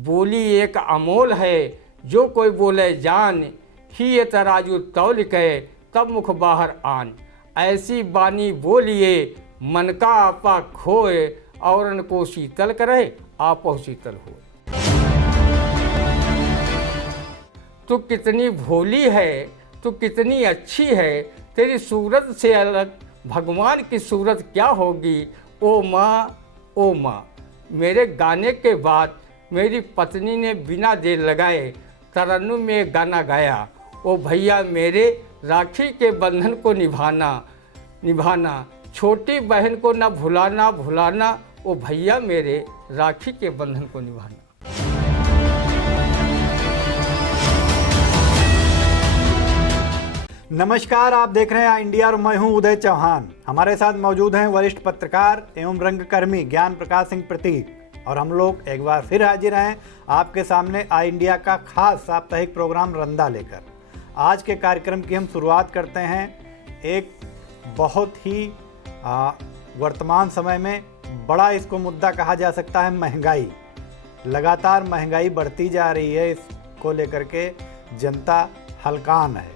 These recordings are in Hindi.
बोली एक अमोल है, जो कोई बोले जान, ही ये तराजू तौल के तब मुख बाहर आन। ऐसी बानी बोलिए मन का आपा खोए, औरन को शीतल करे आपो शीतल हो। तू कितनी भोली है, तू कितनी अच्छी है, तेरी सूरत से अलग भगवान की सूरत क्या होगी। ओ माँ, ओ माँ। मेरे गाने के बाद मेरी पत्नी ने बिना देर लगाए तरन्नुम में गाना गाया। ओ भैया मेरे, राखी के बंधन को निभाना निभाना, छोटी बहन को न भुलाना भुलाना। ओ भैया मेरे, राखी के बंधन को निभाना। नमस्कार, आप देख रहे हैं इंडिया और मैं हूं उदय चौहान। हमारे साथ मौजूद हैं वरिष्ठ पत्रकार एवं रंगकर्मी ज्ञान प्रकाश सिंह प्रतीक, और हम लोग एक बार फिर हाजिर हैं आपके सामने आई इंडिया का खास साप्ताहिक प्रोग्राम रंदा लेकर। आज के कार्यक्रम की हम शुरुआत करते हैं एक बहुत ही वर्तमान समय में बड़ा इसको मुद्दा कहा जा सकता है, महंगाई। लगातार महंगाई बढ़ती जा रही है, इसको लेकर के जनता हलकान है।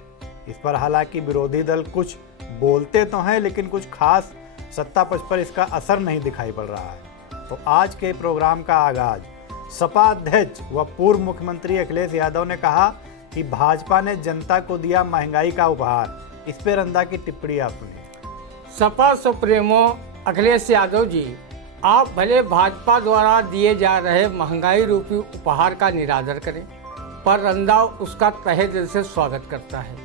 इस पर हालांकि विरोधी दल कुछ बोलते तो हैं, लेकिन कुछ खास सत्ता पक्ष पर इसका असर नहीं दिखाई पड़ रहा है। तो आज के प्रोग्राम का आगाज सपा अध्यक्ष व पूर्व मुख्यमंत्री अखिलेश यादव ने कहा कि भाजपा ने जनता को दिया महंगाई का उपहार। इस पर रंदा की टिप्पणी आप सुनिए। सपा सुप्रीमो अखिलेश यादव जी, आप भले भाजपा द्वारा दिए जा रहे महंगाई रूपी उपहार का निरादर करें, पर रंदा उसका तहे दिल से स्वागत करता है,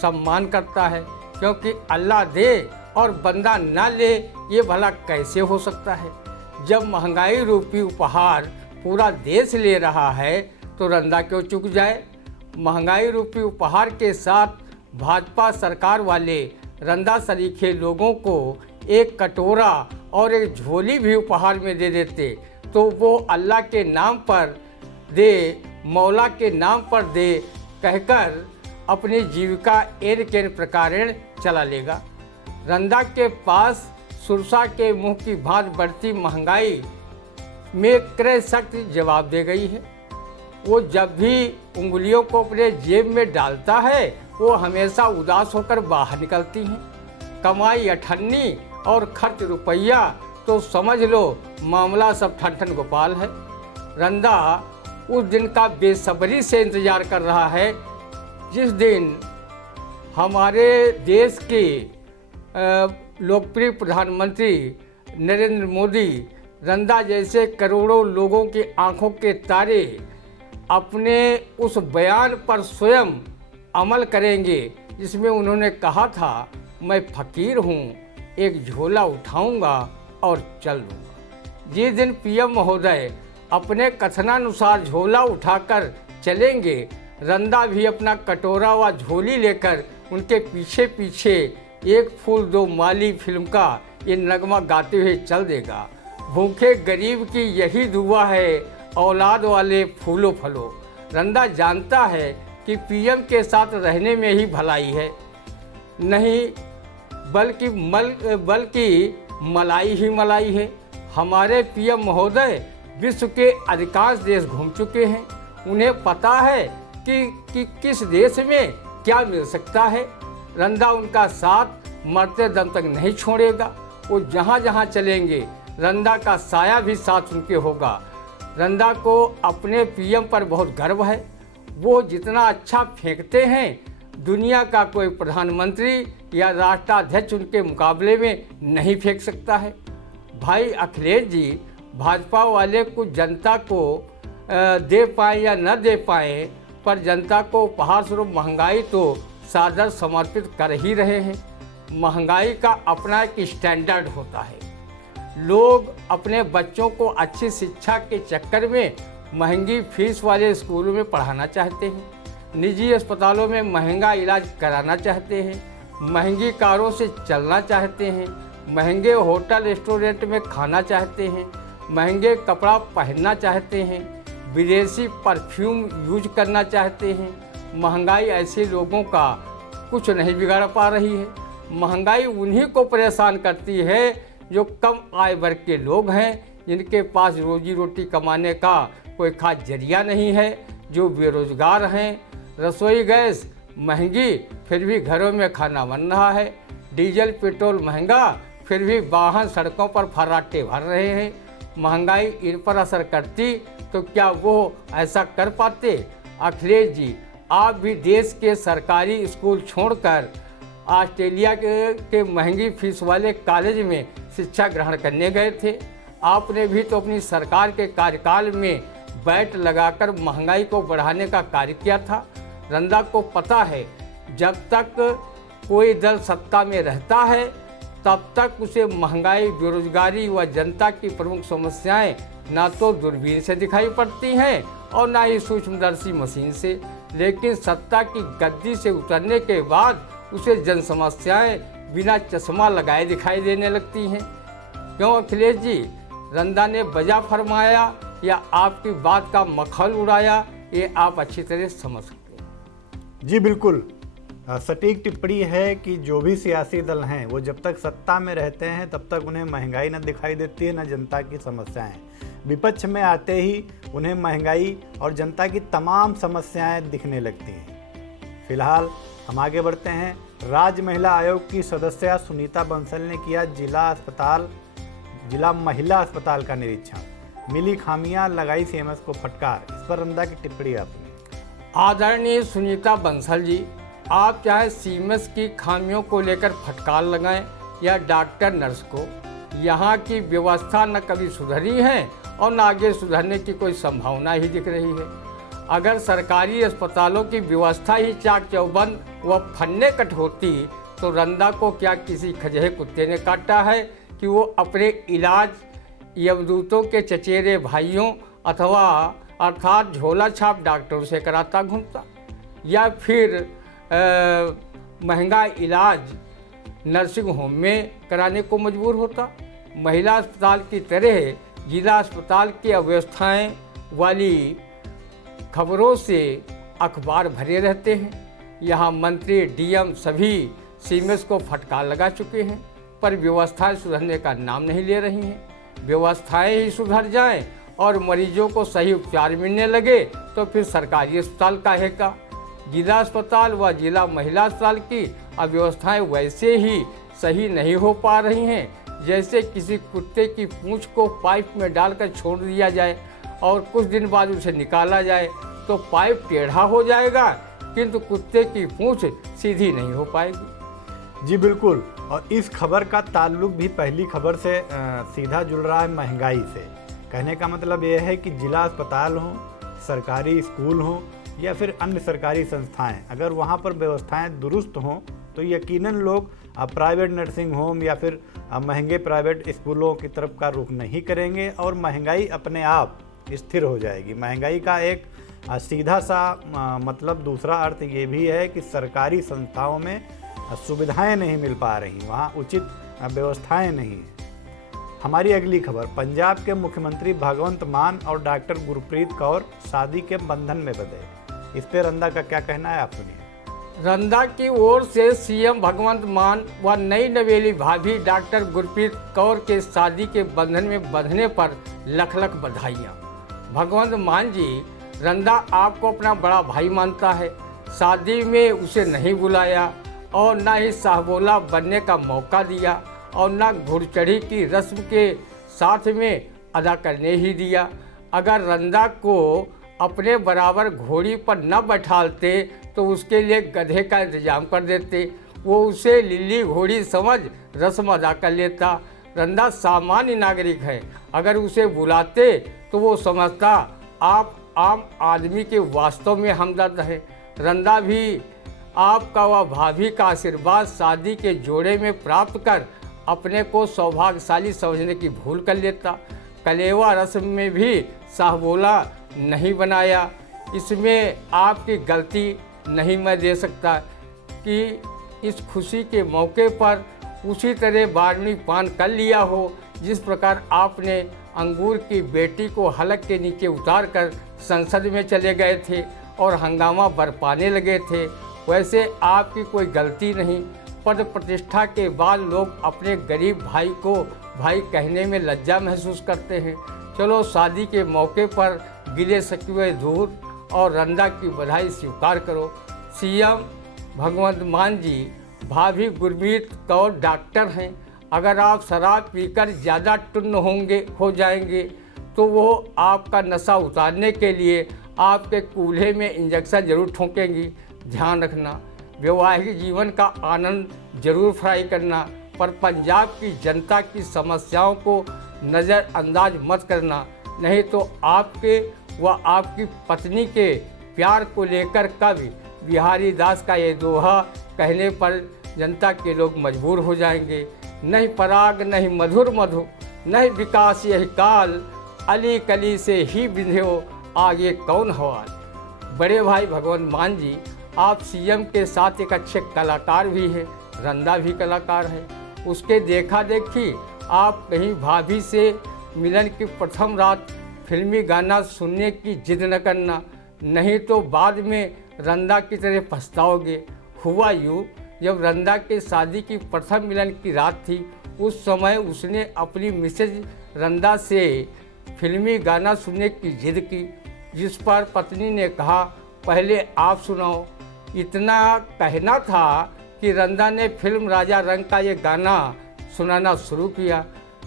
सम्मान करता है, क्योंकि अल्लाह दे और बंदा ना ले, ये भला कैसे हो सकता है। जब महंगाई रूपी उपहार पूरा देश ले रहा है तो रंदा क्यों चुक जाए। महंगाई रूपी उपहार के साथ भाजपा सरकार वाले रंदा सरीखे लोगों को एक कटोरा और एक झोली भी उपहार में दे देते तो वो अल्लाह के नाम पर दे, मौला के नाम पर दे कहकर अपनी जीविका एन केन प्रकारेण चला लेगा। रंदा के पास सुरसा के मुंह की भांति बढ़ती महंगाई में क्रय शक्ति जवाब दे गई है। वो जब भी उंगलियों को अपने जेब में डालता है, वो हमेशा उदास होकर बाहर निकलती हैं। कमाई अठन्नी और खर्च रुपया, तो समझ लो मामला सब ठन गोपाल है। रंदा उस दिन का बेसब्री से इंतजार कर रहा है जिस दिन हमारे देश के लोकप्रिय प्रधानमंत्री नरेंद्र मोदी रंदा जैसे करोड़ों लोगों की आंखों के तारे अपने उस बयान पर स्वयं अमल करेंगे जिसमें उन्होंने कहा था, मैं फकीर हूँ, एक झोला उठाऊंगा और चल लूँगा। जिस दिन पीएम महोदय अपने कथनानुसार झोला उठाकर चलेंगे, रंदा भी अपना कटोरा व झोली लेकर उनके पीछे पीछे एक फूल दो माली फिल्म का ये नगमा गाते हुए चल देगा। भूखे गरीब की यही दुआ है, औलाद वाले फूलो फलो। रंदा जानता है कि पीएम के साथ रहने में ही भलाई है, नहीं बल्कि मलाई ही मलाई है। हमारे पीएम महोदय विश्व के अधिकांश देश घूम चुके हैं, उन्हें पता है कि किस देश में क्या मिल सकता है। रंदा उनका साथ मरते दम तक नहीं छोड़ेगा। वो जहाँ जहाँ चलेंगे रंदा का साया भी साथ उनके होगा। रंदा को अपने पीएम पर बहुत गर्व है। वो जितना अच्छा फेंकते हैं, दुनिया का कोई प्रधानमंत्री या राष्ट्राध्यक्ष उनके मुकाबले में नहीं फेंक सकता है। भाई अखिलेश जी, भाजपा वाले कुछ जनता को दे पाए या न दे पाए, पर जनता को उपहार स्वरूप महंगाई तो सादर समर्पित कर ही रहे हैं। महंगाई का अपना एक स्टैंडर्ड होता है। लोग अपने बच्चों को अच्छी शिक्षा के चक्कर में महंगी फीस वाले स्कूलों में पढ़ाना चाहते हैं, निजी अस्पतालों में महंगा इलाज कराना चाहते हैं, महंगी कारों से चलना चाहते हैं, महंगे होटल रेस्टोरेंट में खाना चाहते हैं, महंगे कपड़ा पहनना चाहते हैं, विदेशी परफ्यूम यूज करना चाहते हैं। महंगाई ऐसे लोगों का कुछ नहीं बिगाड़ पा रही है। महंगाई उन्हीं को परेशान करती है जो कम आय वर्ग के लोग हैं, जिनके पास रोजी रोटी कमाने का कोई खास जरिया नहीं है। जो बेरोजगार हैं, रसोई गैस महंगी फिर भी घरों में खाना बन रहा है, डीजल पेट्रोल महंगा फिर भी वाहन सड़कों पर फर्राटे भर रहे हैं। महंगाई इन पर असर करती तो क्या वो ऐसा कर पाते? अखिलेश जी, आप भी देश के सरकारी स्कूल छोड़कर ऑस्ट्रेलिया के महंगी फीस वाले कॉलेज में शिक्षा ग्रहण करने गए थे। आपने भी तो अपनी सरकार के कार्यकाल में बैट लगाकर महंगाई को बढ़ाने का कार्य किया था। रंदा को पता है, जब तक कोई दल सत्ता में रहता है तब तक उसे महंगाई, बेरोजगारी व जनता की प्रमुख समस्याएं ना तो दूरबीन से दिखाई पड़ती हैं और ना ही सूक्ष्मदर्शी मशीन से, लेकिन सत्ता की गद्दी से उतरने के बाद उसे जन समस्याएं बिना चश्मा लगाए दिखाई देने लगती हैं। क्यों अखिलेश जी, रंदा ने बजा फरमाया या आपकी बात का मखौल उड़ाया, ये आप अच्छी तरह समझ सकते हैं। जी बिल्कुल, सटीक टिप्पणी है कि जो भी सियासी दल हैं वो जब तक सत्ता में रहते हैं तब तक उन्हें महंगाई न दिखाई देती है, न जनता की समस्याएं। विपक्ष में आते ही उन्हें महंगाई और जनता की तमाम समस्याएं दिखने लगती हैं। फिलहाल हम आगे बढ़ते हैं। राज्य महिला आयोग की सदस्य सुनीता बंसल ने किया जिला महिला अस्पताल का निरीक्षण। मिली खामियां, लगाई सीएमएस को फटकार। इस पर रंदा की टिप्पणी आपने। आदरणीय सुनीता बंसल जी, आप चाहे सीएमएस की खामियों को लेकर फटकार लगाएं या डॉक्टर नर्स को, यहाँ की व्यवस्था न कभी सुधरी है और न आगे सुधरने की कोई संभावना ही दिख रही है। अगर सरकारी अस्पतालों की व्यवस्था ही चाक चौबंद व फन्ने कट होती तो रंदा को क्या किसी खजहे कुत्ते ने काटा है कि वो अपने इलाज यमदूतों के चचेरे भाइयों अर्थात झोला छाप डॉक्टरों से कराता घूमता, या फिर महंगा इलाज नर्सिंग होम में कराने को मजबूर होता। महिला अस्पताल की तरह जिला अस्पताल की अव्यवस्थाएं वाली खबरों से अखबार भरे रहते हैं। यहाँ मंत्री, डीएम सभी सीएमएस को फटकार लगा चुके हैं, पर व्यवस्थाएं सुधरने का नाम नहीं ले रही हैं। व्यवस्थाएं ही सुधर जाएं और मरीजों को सही उपचार मिलने लगे तो फिर सरकारी अस्पताल काहे का। जिला अस्पताल व जिला महिला अस्पताल की अव्यवस्थाएं वैसे ही सही नहीं हो पा रही हैं जैसे किसी कुत्ते की पूंछ को पाइप में डालकर छोड़ दिया जाए और कुछ दिन बाद उसे निकाला जाए तो पाइप टेढ़ा हो जाएगा, किंतु कुत्ते की पूंछ सीधी नहीं हो पाएगी। जी बिल्कुल, और इस खबर का ताल्लुक भी पहली खबर से सीधा जुड़ रहा है महंगाई से। कहने का मतलब यह है कि जिला अस्पताल हों, सरकारी स्कूल हों या फिर अन्य सरकारी संस्थाएं, अगर वहां पर व्यवस्थाएं दुरुस्त हों तो यकीनन लोग प्राइवेट नर्सिंग होम या फिर महंगे प्राइवेट स्कूलों की तरफ का रुख नहीं करेंगे और महंगाई अपने आप स्थिर हो जाएगी। महंगाई का एक सीधा सा मतलब दूसरा अर्थ ये भी है कि सरकारी संस्थाओं में सुविधाएं नहीं मिल पा रही, वहाँ उचित व्यवस्थाएं नहीं हैं। हमारी अगली खबर, पंजाब के मुख्यमंत्री भगवंत मान और डॉक्टर गुरप्रीत कौर शादी के बंधन में बंधे। इस पे रंदा का क्या कहना है, आप सुनिए। रंदा की ओर से सीएम भगवंत मान व नई नवेली भाभी डॉक्टर गुरप्रीत कौर के शादी के बंधन में बंधने पर लख लख बधाइयाँ। भगवंत मान जी, रंदा आपको अपना बड़ा भाई मानता है, शादी में उसे नहीं बुलाया और ना ही साहबोला बनने का मौका दिया और ना घुड़चढ़ी की रस्म के साथ में अदा करने ही दिया। अगर रंदा को अपने बराबर घोड़ी पर न बैठालते तो उसके लिए गधे का इंतजाम कर देते, वो उसे लिल्ली घोड़ी समझ रस्म अदा कर लेता। रंदा सामान्य नागरिक है, अगर उसे बुलाते तो वो समझता आप आम आदमी के वास्तव में हमदर्द है। रंदा भी आपका व भाभी का आशीर्वाद शादी के जोड़े में प्राप्त कर अपने को सौभाग्यशाली समझने की भूल कर लेता। कलेवा रस्म में भी साहबोला नहीं बनाया, इसमें आपकी गलती नहीं मैं दे सकता कि इस खुशी के मौके पर उसी तरह बारहवीं पान कर लिया हो जिस प्रकार आपने अंगूर की बेटी को हलक के नीचे उतार कर संसद में चले गए थे और हंगामा बरपाने लगे थे। वैसे आपकी कोई गलती नहीं, पद प्रतिष्ठा के बाद लोग अपने गरीब भाई को भाई कहने में लज्जा महसूस करते हैं। चलो शादी के मौके पर गिले शिकवे दूर और रंदा की बधाई स्वीकार करो। सीएम भगवंत मान जी भाभी गुरमीत कौर डॉक्टर हैं। अगर आप शराब पीकर ज़्यादा टुन्न हो जाएंगे तो वो आपका नशा उतारने के लिए आपके कूल्हे में इंजेक्शन जरूर ठोकेंगी। ध्यान रखना, वैवाहिक जीवन का आनंद जरूर फ्राई करना, पर पंजाब की जनता की समस्याओं को नज़रअंदाज मत करना, नहीं तो आपके व आपकी पत्नी के प्यार को लेकर कवि बिहारी दास का ये दोहा कहने पर जनता के लोग मजबूर हो जाएंगे। नहीं पराग नहीं मधुर मधु, नहीं विकास यही काल, अली कली से ही बिंध्यो आगे कौन हवाल। बड़े भाई भगवंत मान जी, आप सीएम के साथ एक अच्छे कलाकार भी हैं, रंदा भी कलाकार है। उसके देखा देखी आप कहीं भाभी से मिलन की प्रथम रात फिल्मी गाना सुनने की जिद न करना, नहीं तो बाद में रंदा की तरह पछताओगे। हुआ यूँ, जब रंदा के शादी की प्रथम मिलन की रात थी, उस समय उसने अपनी मिसेज रंदा से फिल्मी गाना सुनने की जिद की, जिस पर पत्नी ने कहा पहले आप सुनाओ। इतना कहना था कि रंदा ने फिल्म राजा रंग का ये गाना सुनाना शुरू किया।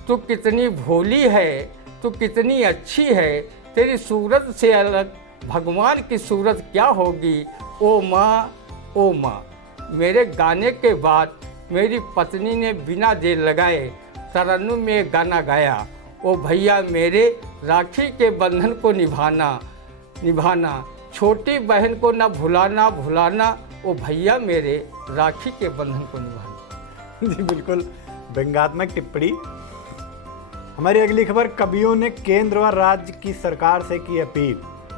तू कितनी भोली है, तू कितनी अच्छी है, तेरी सूरत से अलग भगवान की सूरत क्या होगी, ओ माँ ओ माँ। मेरे गाने के बाद मेरी पत्नी ने बिना देर लगाए तरन्नुम में गाना गाया, ओ भैया मेरे राखी के बंधन को निभाना, छोटी बहन को न भुलाना भुलाना, ओ भैया मेरे राखी के बंधन को निभाना। जी बिल्कुल व्यंग्यात्मक टिप्पणी। हमारी अगली खबर, कवियों ने केंद्र व राज्य की सरकार से की अपील।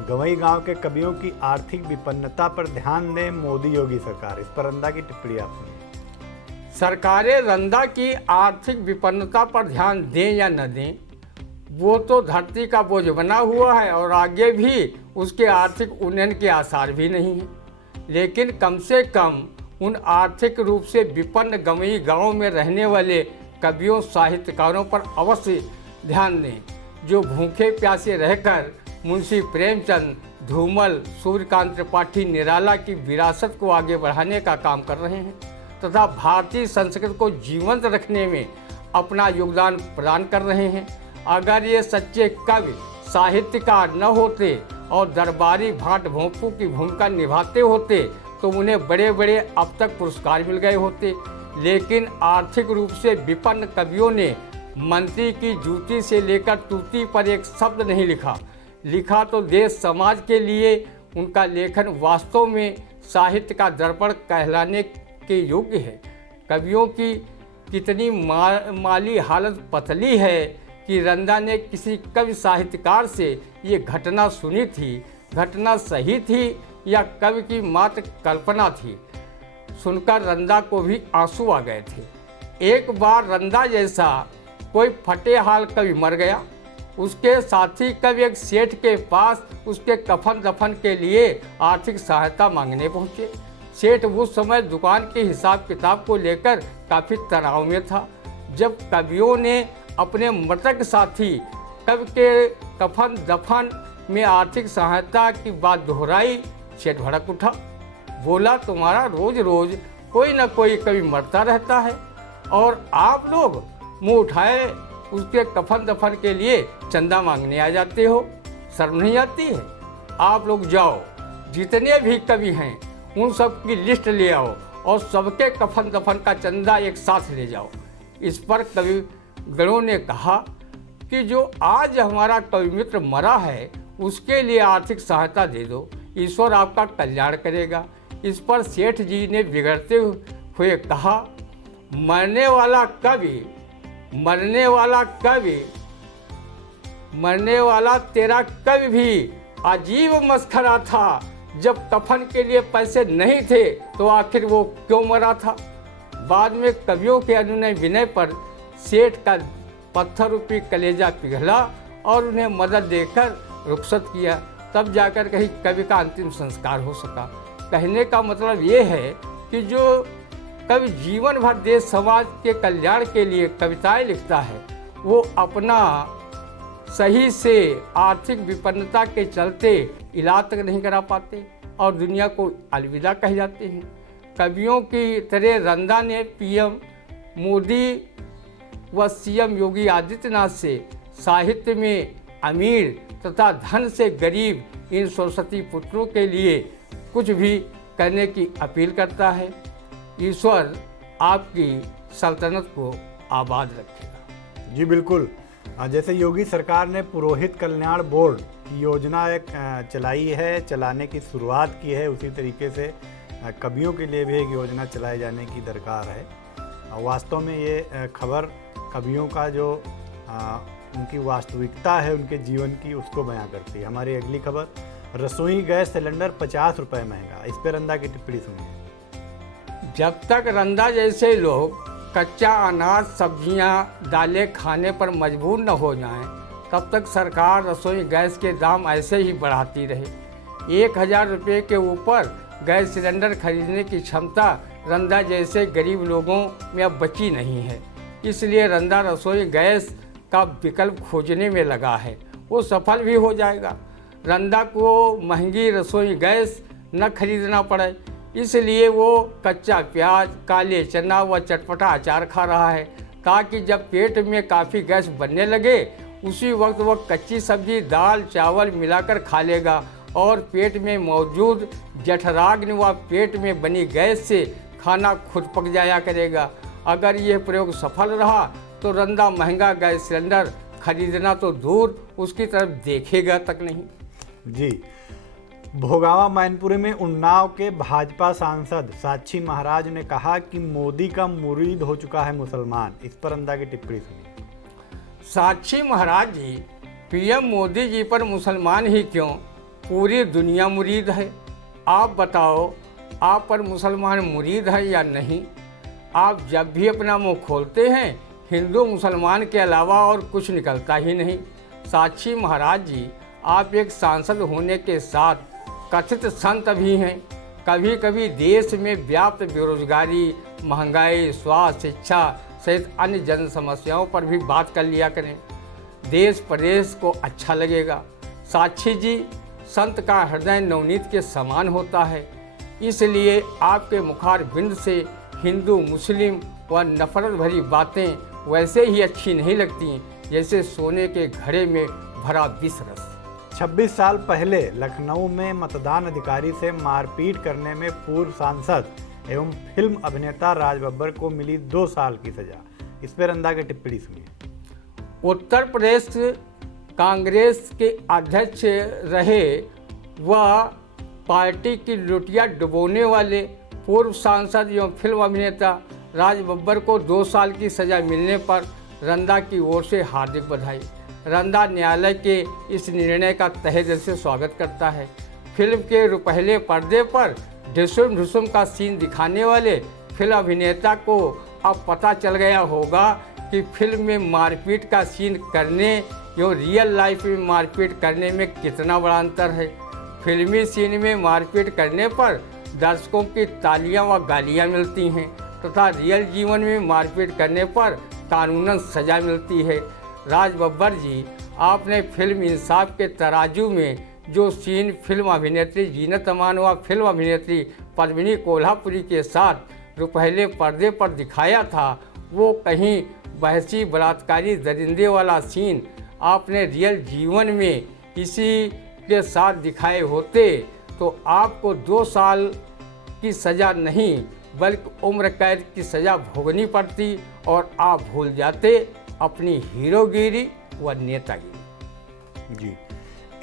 गवई गांव के कवियों की आर्थिक विपन्नता पर ध्यान दें मोदी योगी सरकार। इस पर रंदा की टिप्पणी आपने। सरकारें रंदा की आर्थिक विपन्नता पर ध्यान दें या न दें, वो तो धरती का बोझ बना हुआ है और आगे भी उसके आर्थिक उन्नयन के आसार भी नहीं हैं। लेकिन कम से कम उन आर्थिक रूप से विपन्न गवई गांव में रहने वाले कवियों साहित्यकारों पर अवश्य ध्यान दें, जो भूखे प्यासे रहकर मुंशी प्रेमचंद, धूमल, सूर्यकांत त्रिपाठी, निराला की विरासत को आगे बढ़ाने का काम कर रहे हैं तथा भारतीय संस्कृति को जीवंत रखने में अपना योगदान प्रदान कर रहे हैं। अगर ये सच्चे कवि साहित्यकार न होते और दरबारी भाट भोंपू की भूमिका निभाते होते तो उन्हें बड़े बड़े अब तक पुरस्कार मिल गए होते। लेकिन आर्थिक रूप से विपन्न कवियों ने मंत्री की जूती से लेकर तूती पर एक शब्द नहीं लिखा तो देश समाज के लिए उनका लेखन वास्तव में साहित्य का दर्पण कहलाने के योग्य है। कवियों की कितनी माली हालत पतली है कि रंदा ने किसी कवि साहित्यकार से ये घटना सुनी थी। घटना सही थी या कवि की मात्र कल्पना थी, सुनकर रंदा को भी आंसू आ गए थे। एक बार रंदा जैसा कोई फटे हाल कवि मर गया। उसके साथी कवि एक सेठ के पास उसके कफन दफन के लिए आर्थिक सहायता मांगने पहुँचे। सेठ उस समय दुकान के हिसाब किताब को लेकर काफ़ी तनाव में था। जब कवियों ने अपने मृतक साथी कवि के कफन दफन में आर्थिक सहायता की बात दोहराई, सेठ भड़क उठा, बोला तुम्हारा रोज रोज कोई न कोई कवि मरता रहता है और आप लोग मुंह उठाए उसके कफन दफन के लिए चंदा मांगने आ जाते हो, शर्म नहीं आती है? आप लोग जाओ, जितने भी कवि हैं उन सब की लिस्ट ले आओ और सबके कफन दफन का चंदा एक साथ ले जाओ। इस पर कवि गणों ने कहा कि जो आज हमारा कवि मित्र मरा है उसके लिए आर्थिक सहायता दे दो, ईश्वर आपका कल्याण करेगा। इस पर सेठ जी ने बिगड़ते हुए कहा, मरने वाला तेरा कवि भी अजीब मस्खरा था। जब कफन के लिए पैसे नहीं थे तो आखिर वो क्यों मरा था? बाद में कवियों के अनुनय विनय पर सेठ का पत्थर रूपी कलेजा पिघला और उन्हें मदद देकर रुखसत किया, तब जाकर कहीं कवि का अंतिम संस्कार हो सका। कहने का मतलब ये है कि जो कवि जीवन भर देश समाज के कल्याण के लिए कविताएं लिखता है वो अपना सही से आर्थिक विपन्नता के चलते इलाज तक नहीं करा पाते और दुनिया को अलविदा कह जाते हैं। कवियों की तरह रंदा ने पीएम मोदी व सीएम योगी आदित्यनाथ से साहित्य में अमीर तथा धन से गरीब इन सरस्वती पुत्रों के लिए कुछ भी करने की अपील करता है। ईश्वर आपकी सल्तनत को आबाद रखेगा। जी बिल्कुल। जैसे योगी सरकार ने पुरोहित कल्याण बोर्ड की योजना एक चलाई है, चलाने की शुरुआत की है, उसी तरीके से कवियों के लिए भी एक योजना चलाए जाने की दरकार है। वास्तव में ये खबर कवियों का जो उनकी वास्तविकता है उनके जीवन की, उसको बयां करती है। हमारी अगली खबर, रसोई गैस सिलेंडर 50 रुपये महंगा। इस पर रंदा की टिप्पणी सुनिए। जब तक रंदा जैसे लोग कच्चा अनाज, सब्जियां, दालें खाने पर मजबूर न हो जाएं, तब तक सरकार रसोई गैस के दाम ऐसे ही बढ़ाती रहे। 1000 रुपये के ऊपर गैस सिलेंडर खरीदने की क्षमता रंदा जैसे गरीब लोगों में अब बची नहीं है। इसलिए रंदा रसोई गैस का विकल्प खोजने में लगा है। वो सफल भी हो जाएगा। रंदा को महंगी रसोई गैस न खरीदना पड़े, इसलिए वो कच्चा प्याज, काले चना व चटपटा अचार खा रहा है, ताकि जब पेट में काफ़ी गैस बनने लगे उसी वक्त वह कच्ची सब्जी, दाल, चावल मिलाकर खा लेगा और पेट में मौजूद जठराग्नि व पेट में बनी गैस से खाना खुद पक जाया करेगा। अगर यह प्रयोग सफल रहा तो रंदा महंगा गैस सिलेंडर खरीदना तो दूर, उसकी तरफ देखेगा तक नहीं। जी। भोगावा मैनपुरी में उन्नाव के भाजपा सांसद साक्षी महाराज ने कहा कि मोदी का मुरीद हो चुका है मुसलमान। इस पर रंदा की टिप्पणी सुनिए। साक्षी महाराज जी, पीएम मोदी जी पर मुसलमान ही क्यों, पूरी दुनिया मुरीद है। आप बताओ, आप पर मुसलमान मुरीद है या नहीं? आप जब भी अपना मुंह खोलते हैं हिंदू मुसलमान के अलावा और कुछ निकलता ही नहीं। साक्षी महाराज जी, आप एक सांसद होने के साथ कथित संत भी हैं। कभी कभी देश में व्याप्त बेरोजगारी, महंगाई, स्वास्थ्य, शिक्षा सहित अन्य जन समस्याओं पर भी बात कर लिया करें। देश प्रदेश को अच्छा लगेगा। साक्षी जी, संत का हृदय नवनीत के समान होता है, इसलिए आपके मुखार बिंद से हिंदू, मुस्लिम व नफरत भरी बातें वैसे ही अच्छी नहीं लगती जैसे सोने के घड़े में भरा विष रस। 26 साल पहले लखनऊ में मतदान अधिकारी से मारपीट करने में पूर्व सांसद एवं फिल्म अभिनेता राज बब्बर को मिली 2 साल की सजा। इस पर रंदा की टिप्पणी सुनिए। उत्तर प्रदेश कांग्रेस के अध्यक्ष रहे व पार्टी की लुटिया डुबोने वाले पूर्व सांसद एवं फिल्म अभिनेता राज बब्बर को 2 साल की सजा मिलने पर रंदा की ओर से हार्दिक बधाई। रंदा न्यायालय के इस निर्णय का तहे दिल से स्वागत करता है। फिल्म के रुपहले पर्दे पर ढिसुम ढुसुम का सीन दिखाने वाले फिल्म अभिनेता को अब पता चल गया होगा कि फिल्म में मारपीट का सीन करने एवं रियल लाइफ में मारपीट करने में कितना बड़ा अंतर है। फिल्मी सीन में मारपीट करने पर दर्शकों की तालियां व गालियां मिलती हैं तथा रियल जीवन में मारपीट करने पर कानूनन सजा मिलती है। राज बब्बर जी, आपने फिल्म इंसाफ के तराजू में जो सीन फिल्म अभिनेत्री जीनत अमान व फिल्म अभिनेत्री पद्मिनी कोल्हापुरी के साथ रुपहले पर्दे पर दिखाया था, वो कहीं बहसी बलात्कारी दरिंदे वाला सीन आपने रियल जीवन में इसी के साथ दिखाए होते तो आपको 2 साल की सज़ा नहीं बल्कि उम्र कैद की सज़ा भोगनी पड़ती और आप भूल जाते अपनी हीरोगिरी व नेतागिरी। जी।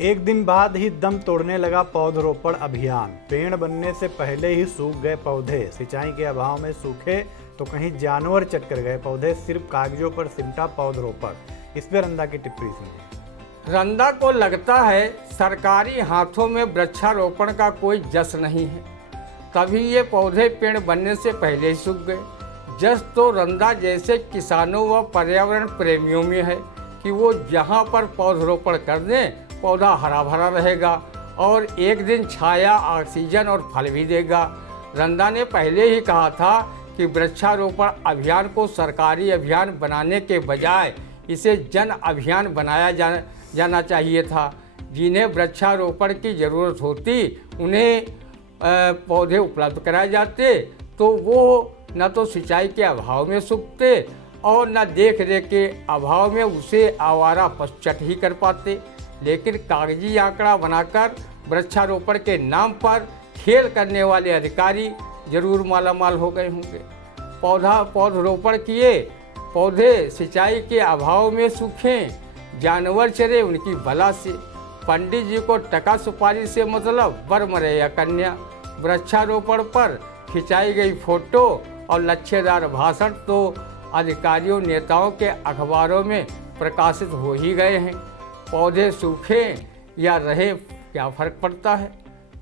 एक दिन बाद ही दम तोड़ने लगा पौधरोपण अभियान। पेड़ बनने से पहले ही सूख गए पौधे। सिंचाई के अभाव में सूखे तो कहीं जानवर चट कर गए पौधे। सिर्फ कागजों पर सिमटा पौधरोपण। इस पर रंदा की टिप्पणी सुनिए। रंदा को लगता है सरकारी हाथों में वृक्षारोपण का कोई जस नहीं है, तभी ये पौधे पेड़ बनने से पहले ही सूख गए। जस तो रंदा जैसे किसानों व पर्यावरण प्रेमियों में है कि वो जहाँ पर पौधरोपण कर दें पौधा हरा भरा रहेगा और एक दिन छाया, ऑक्सीजन और फल भी देगा। रंदा ने पहले ही कहा था कि वृक्षारोपण अभियान को सरकारी अभियान बनाने के बजाय इसे जन अभियान बनाया जाना चाहिए था। जिन्हें वृक्षारोपण की ज़रूरत होती उन्हें पौधे उपलब्ध कराए जाते तो वो न तो सिंचाई के अभाव में सूखते और न देख रेख के अभाव में उसे आवारा पशुचट ही कर पाते। लेकिन कागजी आंकड़ा बनाकर वृक्षारोपण के नाम पर खेल करने वाले अधिकारी जरूर मालामाल हो गए होंगे। पौधरोपण किए, पौधे सिंचाई के अभाव में सूखें, जानवर चरे उनकी बला से। पंडित जी को टका सुपारी से मतलब वर मरे या कन्या। वृक्षारोपण पर खिंचाई गई फोटो और लच्छेदार भाषण तो अधिकारियों नेताओं के अखबारों में प्रकाशित हो ही गए हैं। पौधे सूखे या रहे क्या फर्क पड़ता है।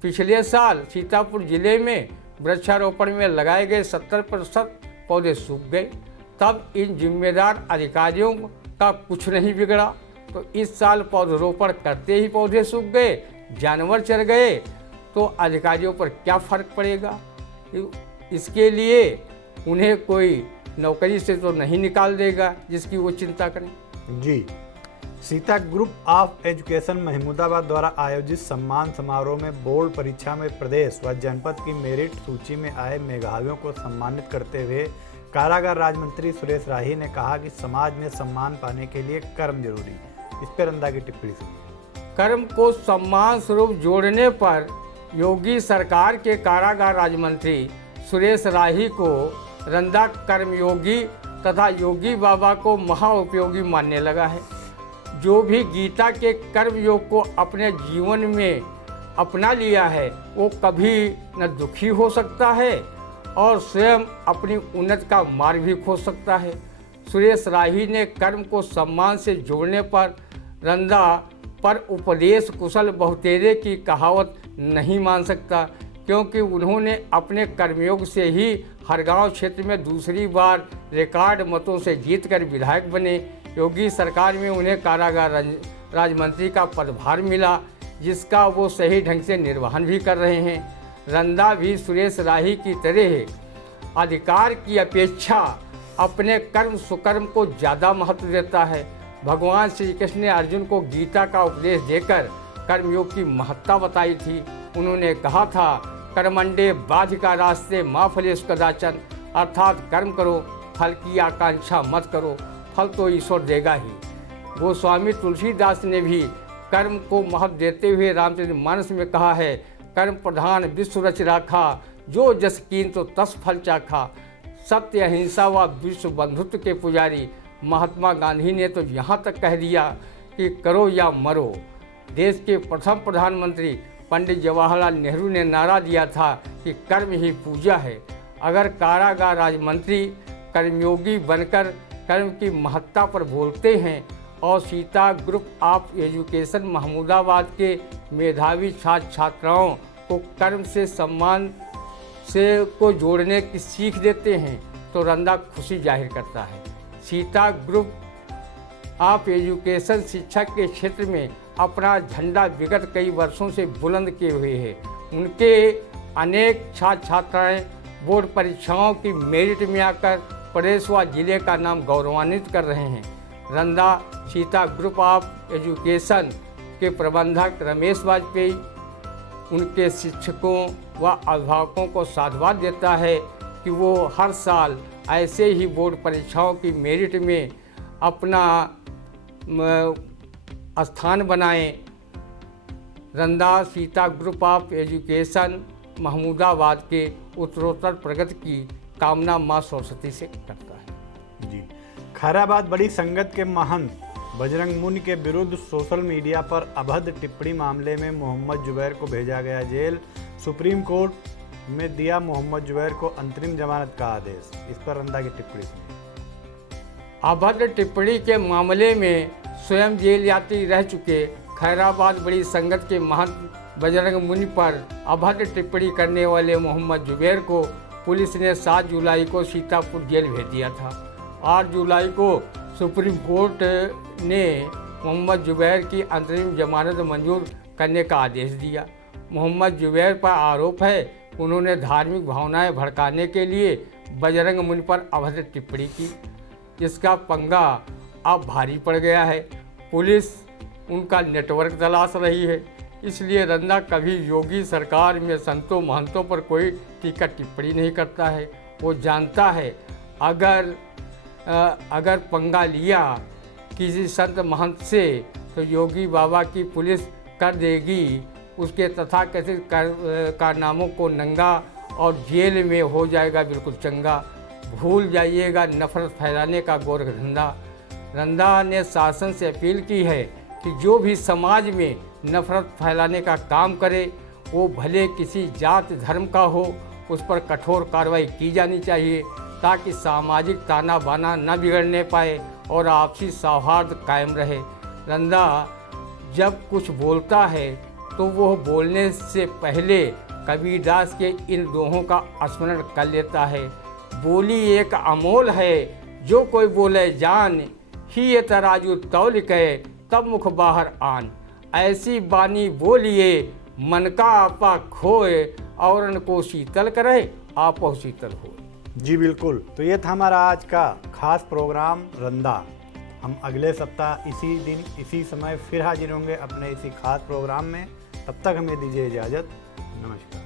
पिछले साल सीतापुर जिले में वृक्षारोपण में लगाए गए 70% पौधे सूख गए। तब इन जिम्मेदार अधिकारियों का कुछ नहीं बिगड़ा। तो इस साल पौधरोपण करते ही पौधे सूख गए, जानवर चर गए, तो अधिकारियों पर क्या फर्क पड़ेगा। इसके लिए उन्हें कोई नौकरी से तो नहीं निकाल देगा जिसकी वो चिंता करें। जी। Sita group of education Mahmudabad द्वारा आयोजित सम्मान समारोह में बोर्ड परीक्षा में प्रदेश व जनपद की मेरिट सूची में आए मेधावियों को सम्मानित करते हुए कारागार राज्य मंत्री सुरेश राही ने कहा कि समाज में सम्मान पाने के लिए कर्म जरूरी। इस पर रंदा की टिप्पणी सुनिए। कर्म को सम्मान स्वरूप जोड़ने पर योगी सरकार के कारागार राज्य मंत्री सुरेश राही को रंदा कर्मयोगी तथा योगी बाबा को महाउपयोगी मानने लगा है। जो भी गीता के कर्मयोग को अपने जीवन में अपना लिया है वो कभी न दुखी हो सकता है और स्वयं अपनी उन्नति का मार्ग भी खोज सकता है। सुरेश राही ने कर्म को सम्मान से जोड़ने पर रंदा पर उपदेश कुशल बहुतेरे की कहावत नहीं मान सकता, क्योंकि उन्होंने अपने कर्मयोग से ही हरगांव क्षेत्र में दूसरी बार रिकॉर्ड मतों से जीतकर विधायक बने। योगी सरकार में उन्हें कारागार राज्य मंत्री का पदभार मिला, जिसका वो सही ढंग से निर्वहन भी कर रहे हैं। रंदा भी सुरेश राही की तरह अधिकार की अपेक्षा अपने कर्म सुकर्म को ज़्यादा महत्व देता है। भगवान श्री कृष्ण ने अर्जुन को गीता का उपदेश देकर कर्मयोग की महत्ता बताई थी। उन्होंने कहा था, कर्मंडे बाधिका रास्ते माँ फलेश कदाचन, अर्थात कर्म करो, फल की आकांक्षा मत करो, फल तो ईश्वर देगा ही। गोस्वामी तुलसीदास ने भी कर्म को महत्व देते हुए रामचरितमानस में कहा है, कर्म प्रधान विश्व रच राखा, जो जस कीन तो तस फल चाखा। सत्य अहिंसा व विश्व बंधुत्व के पुजारी महात्मा गांधी ने तो यहाँ तक कह दिया कि करो या मरो। देश के प्रथम प्रधानमंत्री पंडित जवाहरलाल नेहरू ने नारा दिया था कि कर्म ही पूजा है। अगर कारागार राज्य मंत्री कर्मयोगी बनकर कर्म की महत्ता पर बोलते हैं और Sita group of education Mahmudabad के मेधावी छात्र छात्राओं को कर्म से सम्मान से को जोड़ने की सीख देते हैं तो रंदा खुशी जाहिर करता है। सीता ग्रुप ऑफ एजुकेशन शिक्षा के क्षेत्र में अपना झंडा विगत कई वर्षों से बुलंद किए हुए है। उनके अनेक छात्र छात्राएँ बोर्ड परीक्षाओं की मेरिट में आकर प्रदेश व जिले का नाम गौरवान्वित कर रहे हैं। रंदा सीता ग्रुप ऑफ एजुकेशन के प्रबंधक रमेश वाजपेयी उनके शिक्षकों व अभिभावकों को साधुवाद देता है कि वो हर साल ऐसे ही बोर्ड परीक्षाओं की मेरिट में अपना स्थान बनाएं। रंदा Sita group of education Mahmudabad के उत्तरोत्तर प्रगति की कामना माँ सरस्वती से करता है। जी। खैराबाद बड़ी संगत के महंत बजरंग मुनि के विरुद्ध सोशल मीडिया पर अभद्र टिप्पणी मामले में मोहम्मद जुबैर को भेजा गया जेल। सुप्रीम कोर्ट में दिया मोहम्मद जुबैर को अंतरिम जमानत का आदेश। इस पर रंदा की टिप्पणी सुनिए। अभद्र टिप्पणी के मामले में स्वयं जेल यात्री रह चुके खैराबाद बड़ी संगत के महंत बजरंग मुनि पर अभद्र टिप्पणी करने वाले मोहम्मद जुबैर को पुलिस ने 7 जुलाई को सीतापुर जेल भेज दिया था। 8 जुलाई को सुप्रीम कोर्ट ने मोहम्मद जुबैर की अंतरिम जमानत मंजूर करने का आदेश दिया। मोहम्मद जुबैर पर आरोप है उन्होंने धार्मिक भावनाएं भड़काने के लिए बजरंग मुनि पर अभद्र टिप्पणी की। इसका पंगा अब भारी पड़ गया है। पुलिस उनका नेटवर्क तलाश रही है। इसलिए रंदा कभी योगी सरकार में संतों महंतों पर कोई टीका टिप्पणी नहीं करता है। वो जानता है अगर पंगा लिया किसी संत महंत से तो योगी बाबा की पुलिस कर देगी उसके तथाकथित कारनामों को नंगा और जेल में हो जाएगा बिल्कुल चंगा। भूल जाइएगा नफरत फैलाने का गोरख धंधा। रंदा ने शासन से अपील की है कि जो भी समाज में नफरत फैलाने का काम करे वो भले किसी जात धर्म का हो, उस पर कठोर कार्रवाई की जानी चाहिए ताकि सामाजिक ताना बाना न बिगड़ने पाए और आपसी सौहार्द कायम रहे। रंदा जब कुछ बोलता है तो वो बोलने से पहले कबीरदास के इन दोहों का स्मरण कर लेता है। बोली एक अमोल है जो कोई बोले जान, ही ये तराजू तौल कहे तब मुख बाहर आन। ऐसी बानी बोलिए मन का आपा खोए और को शीतल करे आपो शीतल हो। जी बिल्कुल, तो ये था हमारा आज का खास प्रोग्राम रंदा। हम अगले सप्ताह इसी दिन इसी समय फिर हाजिर होंगे अपने इसी खास प्रोग्राम में। तब तक हमें दीजिए इजाज़त। नमस्कार।